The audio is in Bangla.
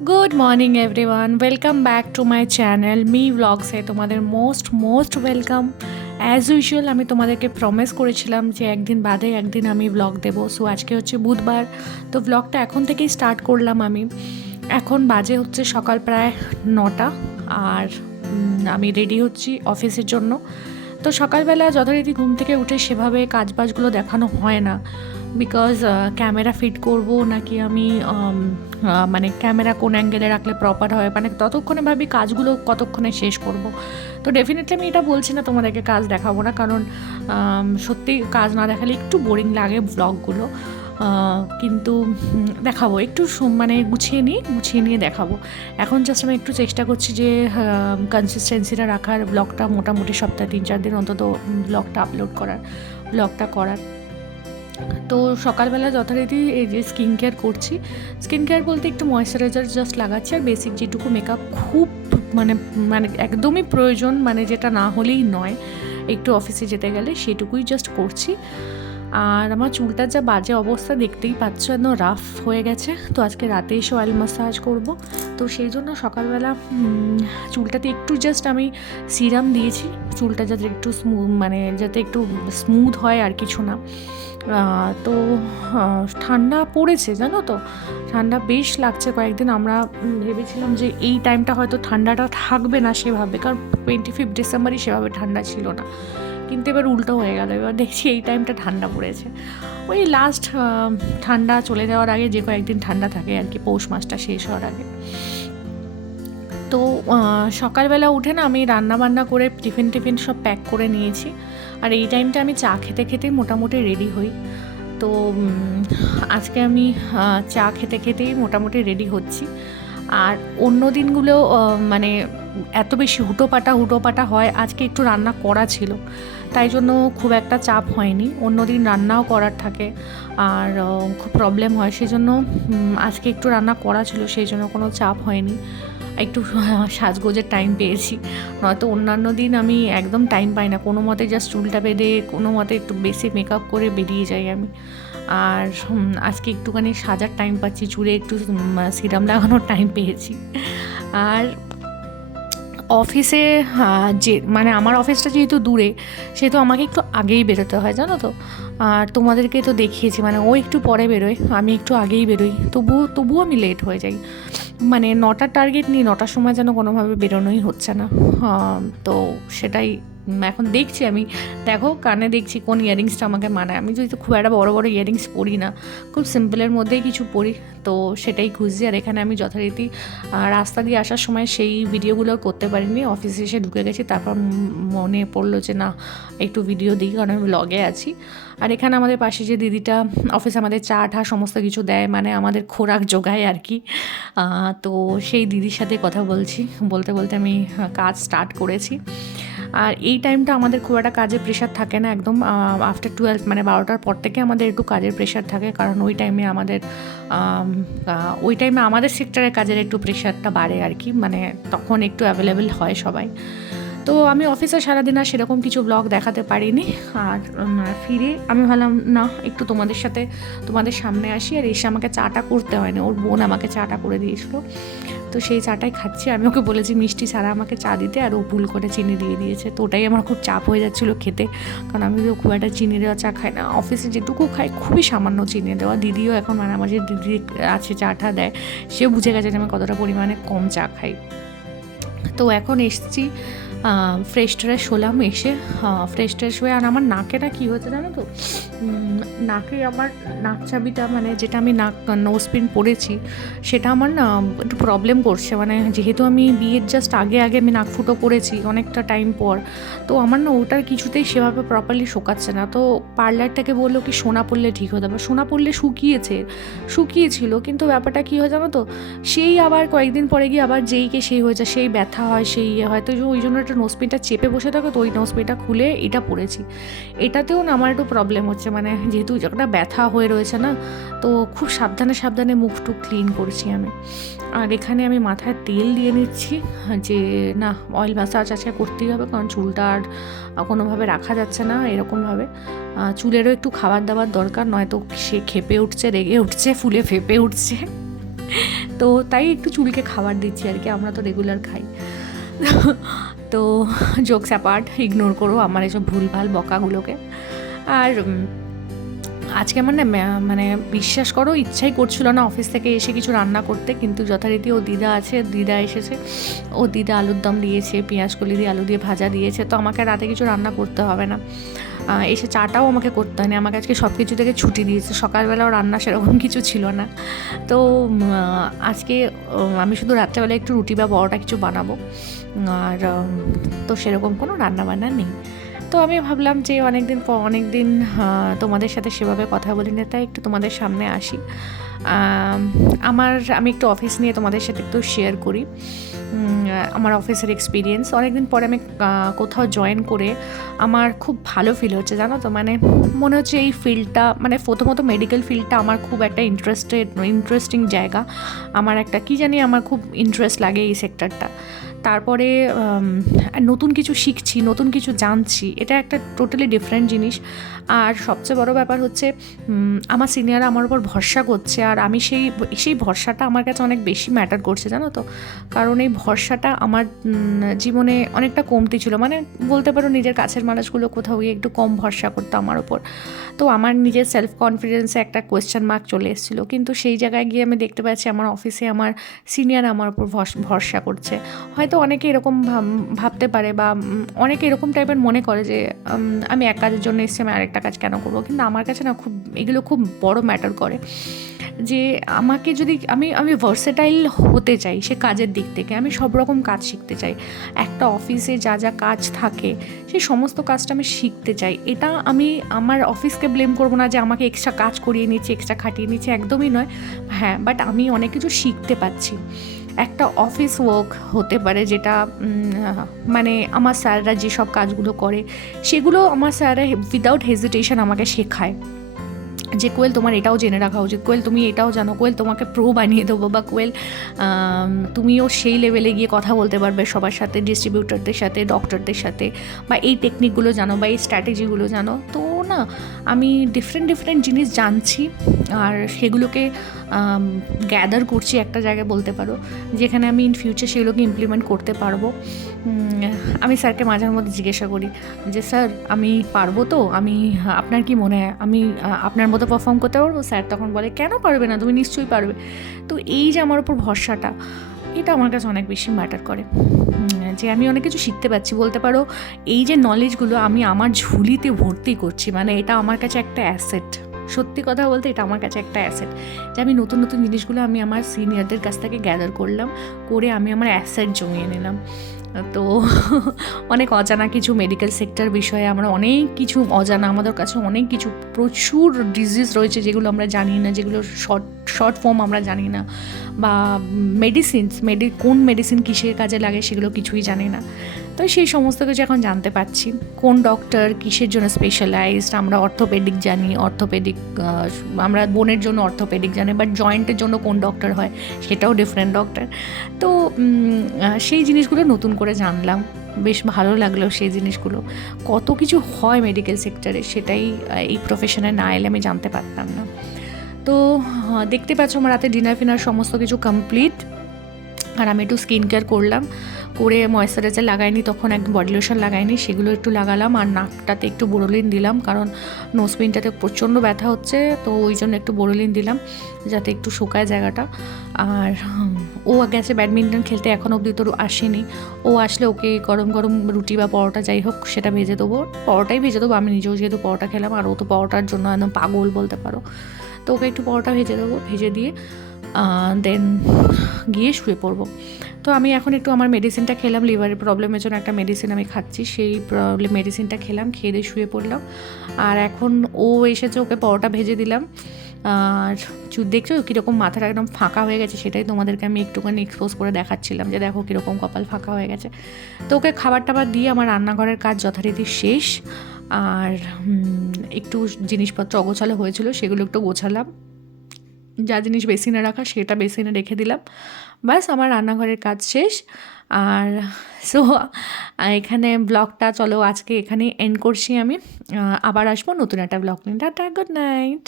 Good morning everyone, welcome back to my channel मी व्लग्से তোমাদের মোস্ট ওয়েলকাম। অ্যাজ ইউজুয়াল আমি তোমাদেরকে প্রমিস করেছিলাম যে একদিন বাদে একদিন আমি ব্লগ দেবো। সো আজকে হচ্ছে বুধবার, তো ব্লগটা এখন থেকেই স্টার্ট করলাম আমি। এখন বাজে হচ্ছে সকাল প্রায় 9টা, আর আমি রেডি হচ্ছি অফিসের জন্য। তো সকালবেলা যথারীতি ঘুম থেকে উঠে সেভাবে কাজবাজগুলো দেখানো হয় না, বিকজ ক্যামেরা ফিট করব নাকি আমি মানে ক্যামেরা কোন অ্যাঙ্গেলে রাখলে প্রপার হয়, মানে ততক্ষণে ভাবি কাজগুলো কতক্ষণে শেষ করব। তো ডেফিনেটলি আমি এটা বলছি না তোমাদেরকে কাজ দেখাবো না, কারণ সত্যি কাজ না দেখালে একটু বোরিং লাগে ব্লগগুলো, কিন্তু দেখাবো একটু মানে গুছিয়ে নিয়ে দেখাবো। এখন জাস্ট আমি একটু চেষ্টা করছি যে কনসিস্টেন্সিটা রাখার, ব্লগটা মোটামুটি সপ্তাহে 3-4 দিন অন্তত ব্লগটা আপলোড ব্লগটা করার। তো সকালবেলা যথারীতি এই যে স্কিন কেয়ার করছি। স্কিন কেয়ার বলতে একটু ময়েশ্চারাইজার জাস্ট লাগাচ্ছি, আর বেসিক যেটুকু মেকআপ খুব মানে মানে একদমই প্রয়োজন, মানে যেটা না হলেই নয় একটু অফিসে যেতে গেলে, সেটুকুই জাস্ট করছি। আর আমার চুলটার যা বাজে অবস্থা দেখতেই পাচ্ছ, একদম রাফ হয়ে গেছে। তো আজকে রাতে এসে অয়েল ম্যাসাজ করব, তো সেই জন্য সকালবেলা চুলটাতে একটু জাস্ট আমি সিরাম দিয়েছি, চুলটা যাতে একটু যাতে একটু স্মুথ হয়, আর কিছু না। তো ঠান্ডা পড়েছে জানো তো, ঠান্ডা বেশ লাগছে কয়েকদিন। আমরা ভেবেছিলাম যে এই টাইমটা হয়তো ঠান্ডাটা থাকবে না সেভাবে, কারণ 25 ডিসেম্বরই সেভাবে ঠান্ডা ছিল না, কিন্তু এবার উল্টো হয়ে গেল। এবার দেখছি এই টাইমটা ঠান্ডা পড়েছে, ওই লাস্ট ঠান্ডা চলে যাওয়ার আগে যে কয়েকদিন ঠান্ডা থাকে আর কি, পৌষ মাসটা শেষ হওয়ার আগে। তো সকালবেলা উঠে না আমি রান্না বান্না করে টিফিন সব প্যাক করে নিয়েছি, আর এই টাইমটা আমি চা খেতে খেতেই মোটামুটি রেডি হই। তো আজকে আমি চা খেতে খেতেই মোটামুটি রেডি হচ্ছি। আর অন্য দিনগুলো মানে এত বেশি হুটোপাটা হয়, আজকে একটু রান্না করা ছিল, তাই জন্য খুব একটা চাপ হয়নি। অন্য দিন রান্নাও করার থাকে আর খুব প্রবলেম হয়, সেই জন্য আজকে একটু রান্না করা ছিল, সেই জন্য কোনো চাপ হয়নি। একটু সাজগোজের টাইম পেয়েছি, নয়তো অন্যান্য দিন আমি একদম টাইম পাই না, কোনো মতে জাস্ট চুলটা বেঁধে কোনো মতে একটু বেশি মেকআপ করে বেরিয়ে যাই আমি। আর আজকে একটুখানি সাজার টাইম পাচ্ছি, চুলে একটু সিরাম লাগানোর টাইম পেয়েছি। আর অফিসে যে মানে আমার অফিসটা যেহেতু দূরে, সেহেতু আমাকে একটু আগেই বেরোতে হয় জানো তো। আর তোমাদেরকে তো দেখিয়েছি, মানে ও একটু পরে বেরোয়, আমি একটু আগেই বেরোই, তবুও আমি লেট হয়ে যাই। মানে 9টার টার্গেট নিয়ে 9টার সময় যেন কোনোভাবে বেরোনোই হচ্ছে না। তো সেটাই এখন দেখছি আমি, দেখো কানে দেখছি কোন ইয়ারিংসটা আমাকে মানায়। আমি যদি খুব একটা বড় ইয়ারিংস পরি না, খুব সিম্পলের মধ্যেই কিছু পরি, তো সেটাই খুঁজছি। আর এখানে আমি যথারীতি রাস্তা দিয়ে আসার সময় সেই ভিডিওগুলো করতে পারিনি, অফিসে এসে ঢুকে গেছি, তারপর মনে পড়লো যে না একটু ভিডিও দিই, কারণ আমি ব্লগে আছি। আর এখানে আমাদের পাশে যে দিদিটা অফিসে আমাদের চা ঠা সমস্ত কিছু দেয়, মানে আমাদের খোরাক জোগায় আর কি। তো সেই দিদির সাথে কথা বলতে বলতে আমি কাজ স্টার্ট করেছি। আর এই টাইমটা আমাদের খুব একটা কাজের প্রেশার থাকে না, একদম আফটার 12 মানে 12টার পর থেকে আমাদের একটু কাজের প্রেশার থাকে, কারণ ওই টাইমে আমাদের সেক্টরের কাজের একটু প্রেশারটা বাড়ে আর কি, মানে তখন একটু অ্যাভেলেবেল হয় সবাই। তো আমি অফিসে সারাদিন আর সেরকম কিছু ব্লগ দেখাতে পারিনি। আর ফিরে আমি ভাবলাম না একটু তোমাদের সামনে আসি। আর এসে আমাকে চাটা করতে হয় না, ওর বোন আমাকে চাটা করে দিয়েছিল, তো সেই চাটাই খাচ্ছি। আমি ওকে বলেছি মিষ্টি ছাড়া আমাকে চা দিতে, আর ও ভুল করে চিনি দিয়ে দিয়েছে, তো ওটাই আমার খুব চাপ হয়ে যাচ্ছিলো খেতে, কারণ আমি তো খুব একটা চিনি দেওয়া চা খাই না, অফিসে যেটুকু খাই খুবই সামান্য চিনি দেওয়া। দিদিও এখন মানে আমার যে দিদি আছে চাটা দেয়, সেও বুঝে গেছে যে আমি কতটা পরিমাণে কম চা খাই। তো এখন এসছি, ফ্রেশ ট্রেশ হলাম, এসে ফ্রেশ ট্রেশ হয়ে, আর আমার নাকেটা কী হয়েছে জানো তো, নাকে আমার নাক চাবিটা, মানে যেটা আমি নোজ পিন পরেছি, সেটা আমার না একটু প্রবলেম করছে। মানে যেহেতু আমি বিয়ের জাস্ট আগে আমি নাক ফুটো করেছি অনেকটা টাইম পর, তো আমার না ওটার কিছুতেই সেভাবে প্রপারলি শোকাচ্ছে না। তো পার্লারটাকে বললো কি সোনা পড়লে ঠিক হয়ে যাবে, সোনা পড়লে শুকিয়েছিল, কিন্তু ব্যাপারটা কী হয় জানো তো, সেই আবার কয়েকদিন পরে গিয়ে আবার যেইকে সেই হয়ে যায়, সেই ব্যথা হয়, সেই হয়। তো ওই জন্য একটা নোজপিনটা চেপে বসে থাকে, তো ওই নোজপিনটা খুলে এটা পড়েছি। এটাতেও না আমার একটু প্রবলেম হচ্ছে, মানে যেহেতু একটা ব্যথা হয়ে রয়েছে না, তো খুব সাবধানে মুখটুক ক্লিন করছি আমি। আর এখানে আমি মাথায় তেল দিয়ে নিচ্ছি, যে না অয়েল ম্যাসাজ আজকে করতেই হবে, কারণ চুলটা আর কোনোভাবে রাখা যাচ্ছে না এরকমভাবে। চুলেরও একটু খাবার দাবার দরকার, নয়তো সে খেপে উঠছে, রেগে উঠছে, ফুলে ফেপে উঠছে। তো তাই একটু চুলকে খাবার দিচ্ছি আর কি, আমরা তো রেগুলার খাই। তো জোকস অ্যাপার্ট, ইগনোর করো আমার এসব ভুলভাল বকাগুলোকে। আর আজকে আমার না মানে বিশ্বাস করো ইচ্ছাই করছিল না অফিস থেকে এসে কিছু রান্না করতে, কিন্তু যথারীতি ও দিদা আছে, দিদা এসেছে, ও দিদা আলুর দম দিয়েছে, পেঁয়াজ কলি দিয়ে আলু দিয়ে ভাজা দিয়েছে, তো আমাকে রাতে কিছু রান্না করতে হবে না। এসে চাটাও আমাকে করতে হয়নি, আমাকে আজকে সব কিছু থেকে ছুটি দিয়েছে, সকালবেলাও রান্না সেরকম কিছু ছিল না। তো আজকে আমি শুধু রাত্রেবেলা একটু রুটি বা পরোটা কিছু বানাবো, আর তো সেরকম কোনো রান্নাবান্না নেই। তো আমি ভাবলাম যে অনেক দিন তোমাদের সাথে সেভাবে কথা বলি না, তাই একটু তোমাদের সামনে আসি। আমি একটু অফিস নিয়ে তোমাদের সাথে একটু শেয়ার করি আমার অফিসের এক্সপিরিয়েন্স। অনেক দিন পরে আমি কোথাও জয়েন করে আমার খুব ভালো ফিল হচ্ছে, জানো তো। মানে মনে হচ্ছে এই ফিল্ডটা, মানে প্রথমত মেডিকেল ফিল্ডটা আমার খুব একটা ইন্টারেস্টিং জায়গা। আমার একটা কী জানি, আমার খুব ইন্টারেস্ট লাগে এই সেক্টরটা। তারপরে নতুন কিছু শিখছি, নতুন কিছু জানছি, এটা একটা টোটালি ডিফারেন্ট জিনিস। আর সবচেয়ে বড় ব্যাপার হচ্ছে আমার সিনিয়ররা আমার উপর ভরসা করছে, আর আমি সেই ভরসাটা আমার কাছে অনেক বেশি ম্যাটার করছে, জানো তো। কারণ এই ভরসাটা আমার জীবনে অনেকটা কমতি ছিল, মানে বলতে পারো নিজের কাছের মানুষগুলো কোথাও গিয়ে একটু কম ভরসা করতো আমার ওপর। তো আমার নিজের সেলফ কনফিডেন্সে একটা কোয়েশ্চেন মার্ক চলে এসেছিলো, কিন্তু সেই জায়গায় গিয়ে আমি দেখতে পাচ্ছি আমার অফিসে আমার সিনিয়র আমার উপর ভরসা করছে। হয়তো অনেকে এরকম ভাবতে পারে, বা অনেকে এরকম টাইপের মনে করে যে আমি এক কাজের জন্য এসেছি, আমি আরেকটা কাজ কেন করবো। কিন্তু আমার কাছে না এগুলো খুব বড় ম্যাটার করে, যে আমাকে যদি আমি ভার্সেটাইল হতে চাই, সে কাজের দিক থেকে আমি সব রকম কাজ শিখতে চাই। একটা অফিসে যা যা কাজ থাকে সেই সমস্ত কাজটা আমি শিখতে চাই। এটা আমি আমার অফিসকে ব্লেম করবো না যে আমাকে এক্সট্রা কাজ করিয়ে নিচ্ছে, এক্সট্রা খাটিয়ে নিচ্ছে, একদমই নয়। হ্যাঁ, বাট আমি অনেক কিছু শিখতে পাচ্ছি। একটা অফিস ওয়ার্ক হতে পারে যেটা মানে আমার স্যাররা যেসব কাজগুলো করে সেগুলো আমার স্যাররা উইদাউট হেজিটেশন আমাকে শেখায়, যে কোয়েল তোমার এটাও জেনে রাখা উচিত, কোয়েল তুমি এটাও জানো, কোয়েল তোমাকে প্রো বানিয়ে দেবো, বা কোয়েল তুমিও সেই লেভেলে গিয়ে কথা বলতে পারবে সবার সাথে, ডিস্ট্রিবিউটারদের সাথে, ডক্টরদের সাথে, বা এই টেকনিকগুলো জানো, বা এই স্ট্র্যাটেজিগুলো জানো। তো না, আমি ডিফারেন্ট জিনিস জানছি, আর সেগুলোকে গ্যাদার করছি একটা জায়গায়, বলতে পারো, যেখানে আমি ইন ফিউচার সেগুলোকে ইমপ্লিমেন্ট করতে পারবো। আমি স্যারকে মাঝের মধ্যে জিজ্ঞাসা করি যে স্যার আমি পারবো তো, আপনার কি মনে হয় আমি আপনার মতো পারফর্ম করতে পারবো? স্যার তখন বলে কেন পারবে না, তুমি নিশ্চয়ই পারবে। তো এই যে আমার উপর ভরসাটা, এটা আমার কাছে অনেক বেশি ম্যাটার করে, যে আমি অনেক কিছু শিখতে পারছি, বলতে পারো। এই যে নলেজগুলো আমি আমার ঝুলিতে ভর্তি করছি, মানে এটা আমার কাছে একটা অ্যাসেট। সত্যি কথা বলতে এটা আমার কাছে একটা অ্যাসেট, যে আমি নতুন জিনিসগুলো আমি আমার সিনিয়রদের কাছ থেকে গ্যাদার করলাম, করে আমি আমার অ্যাসেট জমিয়ে নিলাম। তো অনেক অজানা কিছু মেডিকেল সেক্টর বিষয়ে আমরা অনেক কিছু অজানা, আমাদের কাছে অনেক কিছু প্রচুর ডিজিজ রয়েছে যেগুলো আমরা জানি না, যেগুলো শর্ট ফর্ম আমরা জানি না, বা কোন মেডিসিন কিসের কাজে লাগে সেগুলো কিছুই জানি না। তো সেই সমস্ত কিছু এখন জানতে পারছি, কোন ডক্টর কিসের জন্য স্পেশালাইজড। আমরা অর্থোপেডিক জানি, আমরা বোনের জন্য অর্থোপেডিক জানি, বাট জয়েন্টের জন্য কোন ডক্টর হয় সেটাও ডিফারেন্ট ডক্টর। তো সেই জিনিসগুলো নতুন করে জানলাম, বেশ ভালো লাগলো সেই জিনিসগুলো। কত কিছু হয় মেডিকেল সেক্টরে, সেটাই এই প্রফেশনে না এলে আমি জানতে পারতাম না। তো দেখতে পাচ্ছ আমার রাতে ডিনার সমস্ত কিছু কমপ্লিট, আর আমি একটু স্কিন কেয়ার করলাম, করে ময়েশ্চারাইজার লাগাইনি, তখন একদম বডি লোশন লাগাইনি, সেগুলো একটু লাগালাম, আর নাকটাতে একটু বোরোলিন দিলাম, কারণ নোজ পিনটাতে প্রচণ্ড ব্যথা হচ্ছে, তো ওই জন্য একটু বোরোলিন দিলাম যাতে একটু শুকায় জায়গাটা। আর ও গেছে ব্যাডমিন্টন খেলতে, এখন অবধি তো আসেনি। ও আসলে ওকে গরম রুটি বা পরোটা যাই হোক সেটা ভেজে দেবো, পরোটাই ভেজে দেবো, আমি নিজেও যেহেতু পরোটা খেলাম, আর ও তো পরোটার জন্য একদম পাগল বলতে পারো। তো ওকে একটু পরোটা ভেজে দেবো, ভেজে দিয়ে দেন গিয়ে শুয়ে পড়বো। তো আমি এখন একটু আমার মেডিসিনটা খেলাম, লিভারের প্রবলেমের জন্য একটা মেডিসিন আমি খাচ্ছি, সেই মেডিসিনটা খেলাম, খেয়ে দিয়ে শুয়ে পড়লাম। আর এখন ও এসেছে, ওকে পরোটা ভেজে দিলাম। আর দেখছো কীরকম মাথাটা একদম ফাঁকা হয়ে গেছে, সেটাই তোমাদেরকে আমি একটুখানি এক্সপোজ করে দেখাচ্ছিলাম, যে দেখো কীরকম কপাল ফাঁকা হয়ে গেছে। তো ওকে খাবার টাবার দিয়ে আমার রান্নাঘরের কাজ যথারীতি শেষ, আর একটু জিনিসপত্র অগোছালো হয়েছিল সেগুলো একটু গোছালাম, যা জিনিস বেসিনে রাখা সেটা বেসিনে রেখে দিলাম, ব্যাস আমার রান্নাঘরের কাজ শেষ। আর সো এখানে ব্লগটা চলো আজকে এখানে এন্ড করছি আমি, আবার আসবো নতুন একটা ব্লগ নিয়ে। Tata, good night.